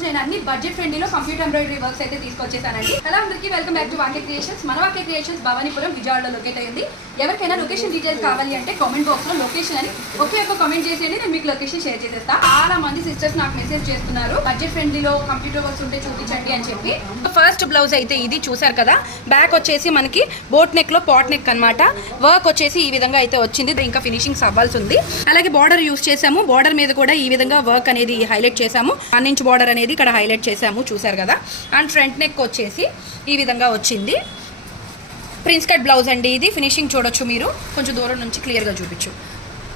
రోజు నేను అన్ని బడ్జెట్ ఫ్రెండ్లీలో కంప్యూటర్ ఎంబ్రాయిడరీ వర్క్స్ అయితే తీసుకొచ్చేసానండి. హలో అందరికీ, వెల్కమ్ బ్యాక్ టు వాకే క్రియేషన్స్. మన వాకే క్రియేషన్స్ భవానీపురం విజయవాడలో లొకేట్ అయ్యింది. ఎవరికైనా లొకేషన్ డీటెయిల్స్ కావాలి అంటే కామెంట్ బాక్స్ లో లొకేషన్ అని ఒకే ఒక కామెంట్ చేసేయండి, నేను మీకు లొకేషన్ షేర్ చేసేస్తా. చాలా మంది సిస్టర్స్ నాకు మెసేజ్ చేస్తున్నారు బడ్జెట్ ఫ్రెండ్లీలో కంప్యూటర్ వర్క్స్ ఉంటే చూపించండి అని చెప్పి. ఫస్ట్ బ్లౌజ్ అయితే ఇది చూసారు కదా, బ్యాక్ వచ్చేసి మనకి బోట్ నెక్ లో పాట్ నెక్ అనమాట. వర్క్ వచ్చేసి ఈ విధంగా అయితే వచ్చింది, ఇంకా ఫినిషింగ్స్ అవ్వాల్సి ఉంది. అలాగే బార్డర్ యూస్ చేసాము, బార్డర్ మీద కూడా ఈ విధంగా వర్క్ అనేది హైలైట్ చేసాము. 1 ఇంచ్ బార్డర్ అనేది ఇక్కడ హైలైట్ చేసాము, చూసారు కదా. అండ్ ఫ్రంట్ నెక్ వచ్చేసి ఈ విధంగా వచ్చింది. ప్రిన్స్ కట్ బ్లౌజ్ అండి ఇది. ఫినిషింగ్ చూడొచ్చు మీరు, కొంచెం దూరం నుంచి క్లియర్గా చూపించు.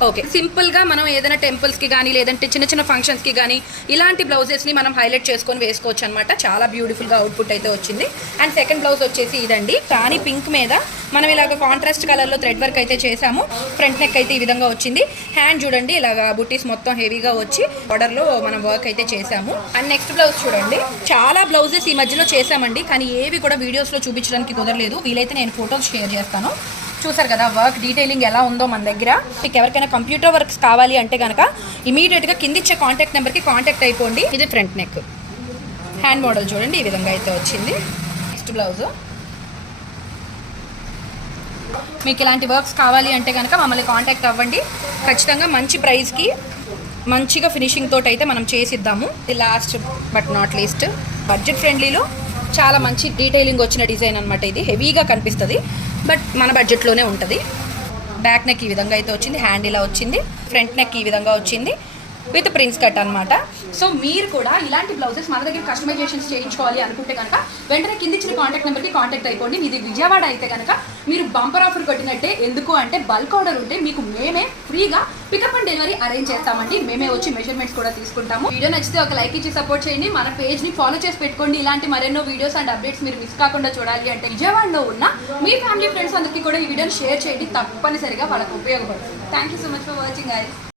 ఓకే, సింపుల్గా మనం ఏదైనా టెంపుల్స్కి కానీ లేదంటే చిన్న చిన్న ఫంక్షన్స్కి కానీ ఇలాంటి బ్లౌజెస్ని మనం హైలైట్ చేసుకొని వేసుకోవచ్చు అనమాట. చాలా బ్యూటిఫుల్గా అవుట్పుట్ అయితే వచ్చింది. అండ్ సెకండ్ బ్లౌజ్ వచ్చేసి ఇదండి, రాణి పింక్ మీద మనం ఇలాగ కాంట్రాస్ట్ కలర్లో థ్రెడ్ వర్క్ అయితే చేసాము. ఫ్రంట్ నెక్ అయితే ఈ విధంగా వచ్చింది. హ్యాండ్ చూడండి, ఇలాగ బుట్టీస్ మొత్తం హెవీగా వచ్చి బార్డర్లో మనం వర్క్ అయితే చేసాము. అండ్ నెక్స్ట్ బ్లౌజ్ చూడండి, చాలా బ్లౌజెస్ ఈ మధ్యలో చేసామండి, కానీ ఏవి కూడా వీడియోస్లో చూపించడానికి కుదరలేదు. వీలైతే నేను ఫోటోస్ షేర్ చేస్తాను. చూసారు కదా వర్క్ డీటెయిలింగ్ ఎలా ఉందో మన దగ్గర. మీకు ఎవరికైనా కంప్యూటర్ వర్క్స్ కావాలి అంటే కనుక ఇమీడియట్గా కింద ఇచ్చే కాంటాక్ట్ నెంబర్కి కాంటాక్ట్ అయిపోండి. ఇది ఫ్రంట్ నెక్. హ్యాండ్ మోడల్ చూడండి, ఈ విధంగా అయితే వచ్చింది. Next blouse. మీకు ఇలాంటి వర్క్స్ కావాలి అంటే కనుక మమ్మల్ని కాంటాక్ట్ అవ్వండి. ఖచ్చితంగా మంచి ప్రైస్కి మంచిగా ఫినిషింగ్ తోటి అయితే మనం చేసిద్దాము. ఇది last but not least budget ఫ్రెండ్లీలో చాలా మంచి డీటెయిలింగ్ వచ్చిన డిజైన్ అనమాట. ఇది హెవీగా కనిపిస్తుంది బట్ మన బడ్జెట్లోనే ఉంటుంది. బ్యాక్ నెక్ ఈ విధంగా అయితే వచ్చింది, హ్యాండ్ ఇలా వచ్చింది, ఫ్రంట్ నెక్ ఈ విధంగా వచ్చింది విత్ ప్రిన్స్ కట్ అనమాట. సో మీరు కూడా ఇలాంటి బ్లౌజెస్ మన దగ్గర కస్టమైజేషన్స్ చేయించుకోవాలి అనుకుంటే కనుక వెంటనే కింద ఇచ్చిన కాంటాక్ట్ నెంబర్కి కాంటాక్ట్ అయిపోండి. మీది విజయవాడ అయితే కనుక మీరు బంపర్ ఆఫర్ కొట్టినట్టే. ఎందుకు అంటే బల్క్ ఆర్డర్ ఉంటే మీకు మేమే ఫ్రీగా పికప్ అండ్ డెలివరీ అరేంజ్ చేస్తామండి. మేమే వచ్చి మెజర్మెంట్స్ కూడా తీసుకుంటాము. వీడియో నచ్చితే ఒక లైక్ ఇచ్చి సపోర్ట్ చేయండి. మన పేజ్ని ఫాలో చేసి పెట్టుకోండి. ఇలాంటి మరెన్నో వీడియోస్ అండ్ అప్డేట్స్ మీరు మిస్ కాకుండా చూడాలి అంటే విజయవాడలో ఉన్న మీ ఫ్యామిలీ ఫ్రెండ్స్ అందరికీ కూడా ఈ వీడియోని షేర్ చేయండి. తప్పనిసరిగా వాళ్ళకు ఉపయోగపడుతుంది. Thank you so much for watching guys.